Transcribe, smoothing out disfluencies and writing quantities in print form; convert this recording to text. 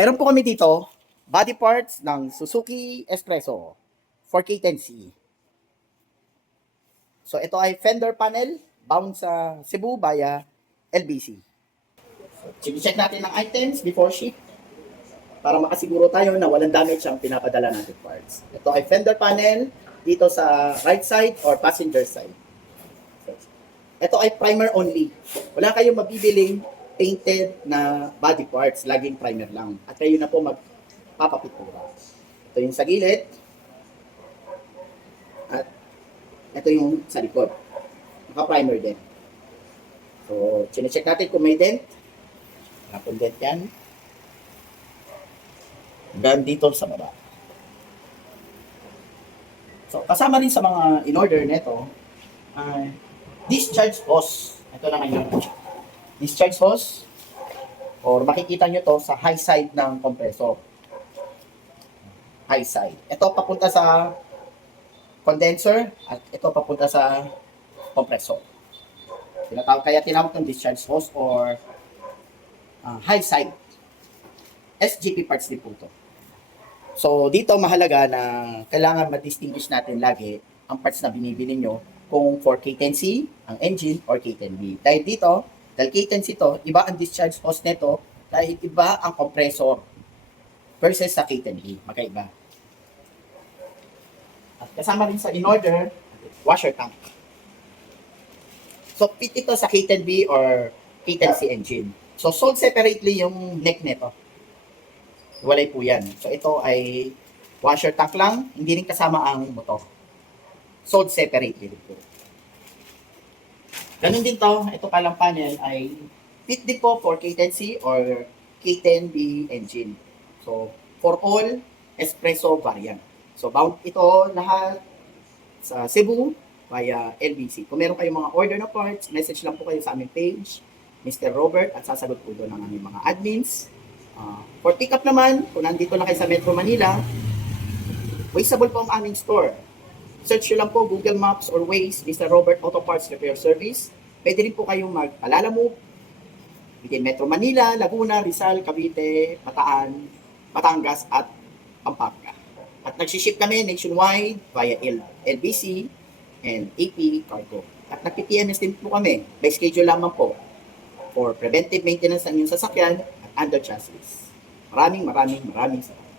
Meron po kami dito, body parts ng Suzuki Espresso 4K10C. So ito ay fender panel bound sa Cebu via LBC. So, check natin ang items before ship para makasiguro tayo na walang damage ang pinapadala natin parts. Ito ay fender panel dito sa right side or passenger side. Ito ay primer only. Wala kayong mabibiling painted na body parts, laging primer lang. At kayo na po magpapapintura. Ito yung sa gilid. At ito yung sa likod. Naka-primer din. So, chinecheck natin kung may dent. Wala pong dent yan. Hanggang dito sa baba. So, kasama rin sa mga in-order nito ay discharge hose. Ito na ngayon. Discharge hose. Or makikita nyo to sa high side ng compressor. High side. Ito papunta sa condenser at ito papunta sa compressor. Kaya tinawag ng discharge hose or high side. SGP parts din po ito. So, dito mahalaga na kailangan ma-distinguish natin lagi ang parts na binibili nyo kung for K10C, ang engine, or K10B. Dahil dito, dahil K10C to, iba ang discharge hose nito, dahil iba ang compressor versus sa K10B. Magkaiba. At kasama rin sa in-order, washer tank. So, fit ito sa K10B or K10C engine. So, sold separately yung neck nito. Walay po yan. So, ito ay washer tank lang, hindi rin kasama ang motor. Sold separately po. Ganun din to, ito palang panel ay fit din po for K10C or K10B engine. So, for all espresso variant. So, bound ito lahat sa Cebu via LBC. Kung meron kayong mga order na parts, message lang po kayo sa aming page, Mr. Robert, at sasagot po doon ng aming mga admins. For pick-up naman, kung nandito na kayo sa Metro Manila, Wazeable po ang aming store. Search nyo lang po Google Maps or Waze, Mr. Robert Auto Parts Repair Service. Pwede rin po kayong mag-Alalamove within Metro Manila, Laguna, Rizal, Cavite, Bataan, Batangas, at Pampanga. At nagsiship kami nationwide via LBC and AP Cargo. At nagpi-PMS din po kami by schedule lamang po for preventive maintenance ng inyong sasakyan at under chassis. Maraming salamat.